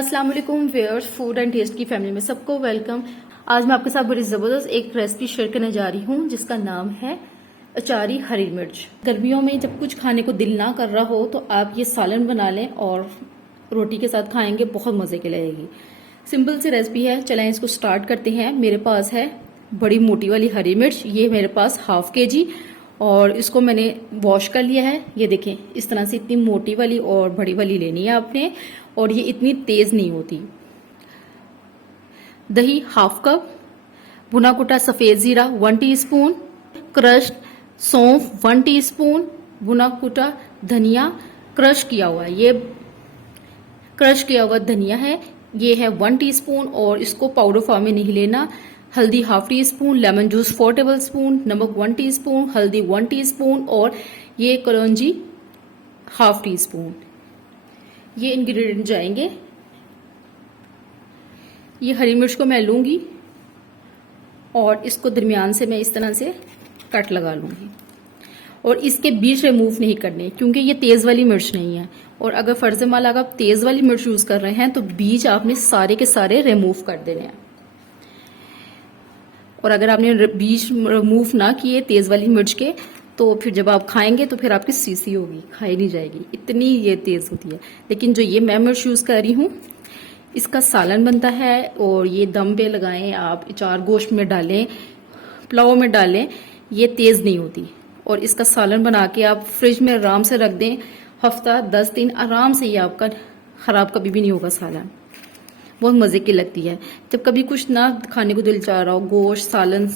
अस्सलाम वालेकुम viewers, food and test की फैमिली में सबको वेलकम। आज मैं आपके साथ बड़ी जबरदस्त एक रेसिपी शेयर करने जा रही हूँ जिसका नाम है अचारी हरी मिर्च। गर्मियों में जब कुछ खाने को दिल ना कर रहा हो तो आप ये सालन बना लें और रोटी के साथ खाएंगे, बहुत मजे की लगेगी। सिंपल सी रेसिपी है, चलें इसको स्टार्ट करते हैं। मेरे पास है बड़ी मोटी वाली हरी मिर्च, ये मेरे पास हाफ kg और इसको मैंने वॉश कर लिया है। ये देखें, इस तरह से इतनी मोटी वाली और बड़ी वाली लेनी है आपने, और ये इतनी तेज नहीं होती। दही हाफ कप, भुना कुटा सफेद जीरा 1 टीस्पून, क्रश्ड सौंफ 1 टीस्पून, भुना कुटा धनिया क्रश किया हुआ है, ये क्रश किया हुआ धनिया है, ये है 1 टीस्पून और इसको पाउडर फॉर्म में नहीं लेना। हल्दी half teaspoon, lemon juice 4 tablespoon, नमक 1 टीस्पून, हल्दी 1 टीस्पून और ये कलौंजी हाफ टीस्पून। ये इंग्रेडिएंट जाएंगे। ये हरी मिर्च को मैं लूंगी और इसको दरमियान से मैं इस तरह से कट लगा लूंगी और इसके बीज रिमूव नहीं करने क्योंकि ये तेज वाली मिर्च नहीं है। और अगर फर्ज माल अगर आप तेज वाली मिर्च यूज कर रहे हैं तो बीज आपने सारे के सारे रिमूव कर देने हैं। और अगर आपने बीज रिमूव ना किए तेज वाली मिर्च के तो फिर जब आप खाएंगे तो फिर आपकी सीसी होगी, खाई नहीं जाएगी, इतनी ये तेज होती है। लेकिन जो ये मैं मिर्च यूज कर रही हूँ इसका सालन बनता है और ये दम पे लगाएं आप, अचार गोश्त में डालें, पुलाव में डालें, ये तेज नहीं होती। और इसका सालन बना के आप फ्रिज में आराम से रख दें, हफ्ता 10 दिन आराम से, ये आपका खराब कभी भी नहीं होगा। सालन बहुत मजे की लगती है। जब कभी कुछ ना खाने को दिल चाह रहा हो, गोश्त सालन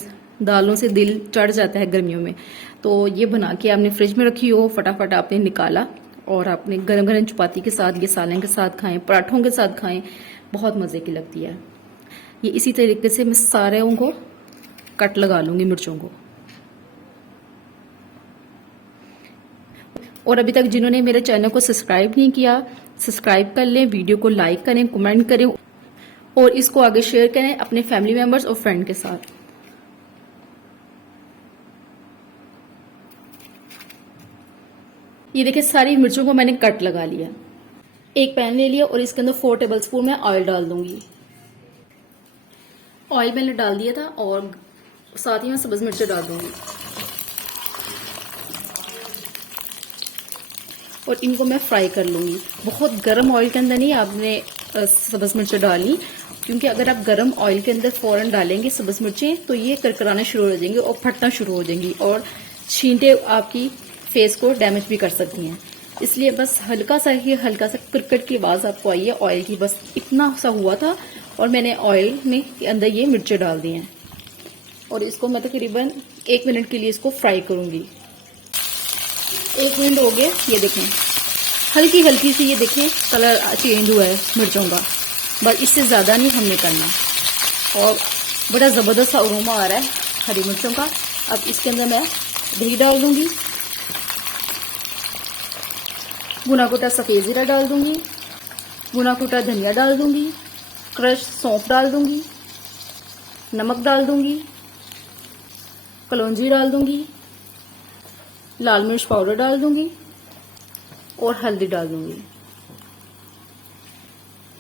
दालों से दिल चढ़ जाता है गर्मियों में, तो ये बना के आपने फ्रिज में रखी हो, फटाफट आपने निकाला और आपने गरम गरम चपाती के साथ, ये सालन के साथ खाएं, पराठों के साथ खाएं, बहुत मजे की लगती है। ये इसी तरीके से मैं सारे को कट लगा लूंगी मिर्चों को। और अभी तक जिन्होंने मेरे चैनल को सब्सक्राइब नहीं किया, सब्सक्राइब कर लें, वीडियो को लाइक करें, कमेंट करें और इसको आगे शेयर करें अपने फैमिली मेंबर्स और फ्रेंड के साथ। ये देखिए, सारी मिर्चों को मैंने कट लगा लिया। एक पैन ले लिया और इसके अंदर 4 टेबलस्पून मैं ऑयल डाल दूंगी। ऑयल मैंने डाल दिया था और साथ ही मैं सब्ज मिर्च डाल दूंगी और इनको मैं फ्राई कर लूंगी। बहुत गर्म ऑयल के अंदर नहीं आपने सब्ज मिर्च डाली, क्योंकि अगर आप गर्म ऑयल के अंदर फौरन डालेंगे सब्ज मिर्चें तो ये करकराना शुरू हो जाएंगी और फटना शुरू हो जाएंगी और छींटे आपकी फेस को डैमेज भी कर सकती हैं। इसलिए बस हल्का सा क्रिकेट की आवाज आपको आई है ऑयल की, बस इतना सा हुआ था और मैंने ऑयल में के अंदर ये मिर्चें डाल दी हैं और इसको मैं तकरीबन 1 मिनट के लिए इसको फ्राई करूंगी। 1 मिनट हो गए, ये देखें हल्की हल्की सी, ये देखें कलर चेंज हुआ है मिर्चों का, बस इससे ज्यादा नहीं हमने करना। और बड़ा जबरदस्त सा अरोमा आ रहा है हरी मिर्चों का। अब इसके अंदर मैं दही डाल दूंगी, भुना कुटा सफेद जीरा डाल दूंगी, भुना कुटा धनिया डाल दूंगी, क्रश सौंफ डाल दूंगी, नमक डाल दूंगी, कलौंजी डाल दूंगी, लाल मिर्च पाउडर डाल दूंगी और हल्दी डाल दूंगी।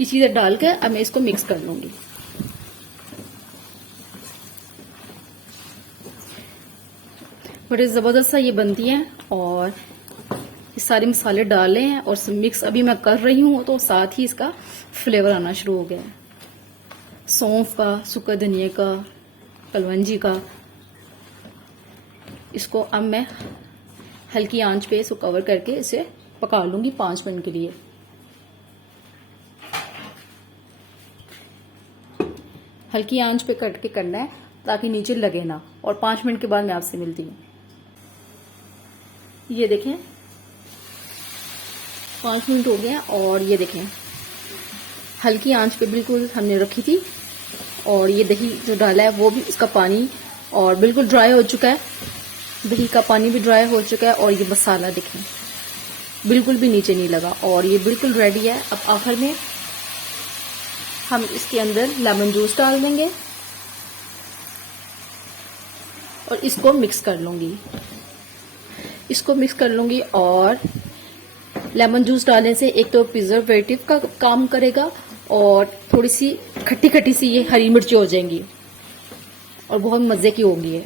इसी तरह डालकर अब मैं इसको मिक्स कर लूंगी। बड़े जबरदस्त सा ये बनती हैं और ये सारे मसाले डाले हैं और मिक्स अभी मैं कर रही हूँ तो साथ ही इसका फ्लेवर आना शुरू हो गया है, सौंफ का, सूखा धनिया का, कलवंजी का। इसको अब मैं हल्की आंच पे इसको कवर करके इसे पका लूंगी 5 मिनट के लिए। हल्की आंच पे कट के करना है ताकि नीचे लगे ना, और 5 मिनट के बाद मैं आपसे मिलती हूँ। ये देखें 5 मिनट हो गए और ये देखें हल्की आंच पे बिल्कुल हमने रखी थी और ये दही जो डाला है वो भी, इसका पानी और बिल्कुल ड्राई हो चुका है, दही का पानी भी ड्राई हो चुका है और ये मसाला देखें बिल्कुल भी नीचे नहीं लगा और ये बिल्कुल रेडी है। अब आखिर में हम इसके अंदर लेमन जूस डाल देंगे और इसको मिक्स कर लूंगी और लेमन जूस डालने से एक तो प्रिजर्वेटिव का काम करेगा और थोड़ी सी खट्टी खट्टी सी ये हरी मिर्ची हो जाएंगी और बहुत मजे की होगी ये।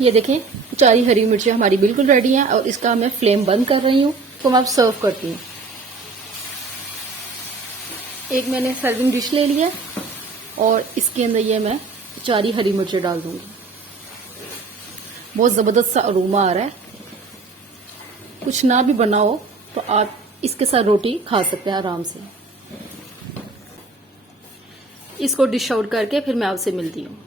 ये देखें, चारी हरी मिर्ची हमारी बिल्कुल रेडी हैं और इसका मैं फ्लेम बंद कर रही हूँ। तो मैं अब सर्व करती हूँ। एक मैंने सर्विंग डिश ले लिया और इसके अंदर ये मैं चारी हरी मिर्ची डाल दूंगी। बहुत जबरदस्त सा अरोमा आ रहा है। कुछ ना भी बनाओ तो आप इसके साथ रोटी खा सकते हैं आराम से। इसको डिश आउट करके फिर मैं आपसे मिलती हूँ।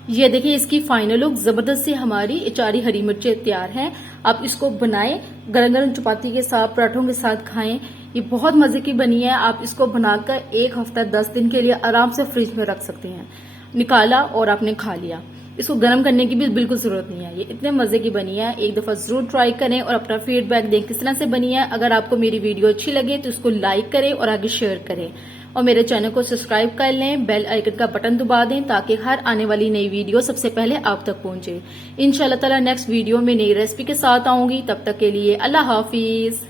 ये देखिए, इसकी फाइनल लुक जबरदस्त सी हमारी चारी हरी मिर्ची तैयार है। आप इसको बनाएं, गरम गरम चपाती के साथ, पराठों के साथ खाएं। ये बहुत मजे की बनी है। आप इसको बनाकर 1 हफ्ता 10 दिन के लिए आराम से फ्रिज में रख सकते हैं। निकाला और आपने खा लिया। इसको गर्म करने की भी बिल्कुल जरूरत नहीं है। ये इतने मजे की बनी है। एक दफा जरूर ट्राई करें और अपना फीडबैक दें किस तरह से बनी है। अगर आपको मेरी वीडियो अच्छी लगे तो इसको लाइक करें और आगे शेयर करें और मेरे चैनल को सब्सक्राइब कर लें। बेल आइकन का बटन दबा दें ताकि हर आने वाली नई वीडियो सबसे पहले आप तक पहुंचे। इंशाल्लाह ताला नेक्स्ट वीडियो में नई रेसिपी के साथ आऊंगी। तब तक के लिए अल्लाह हाफिज।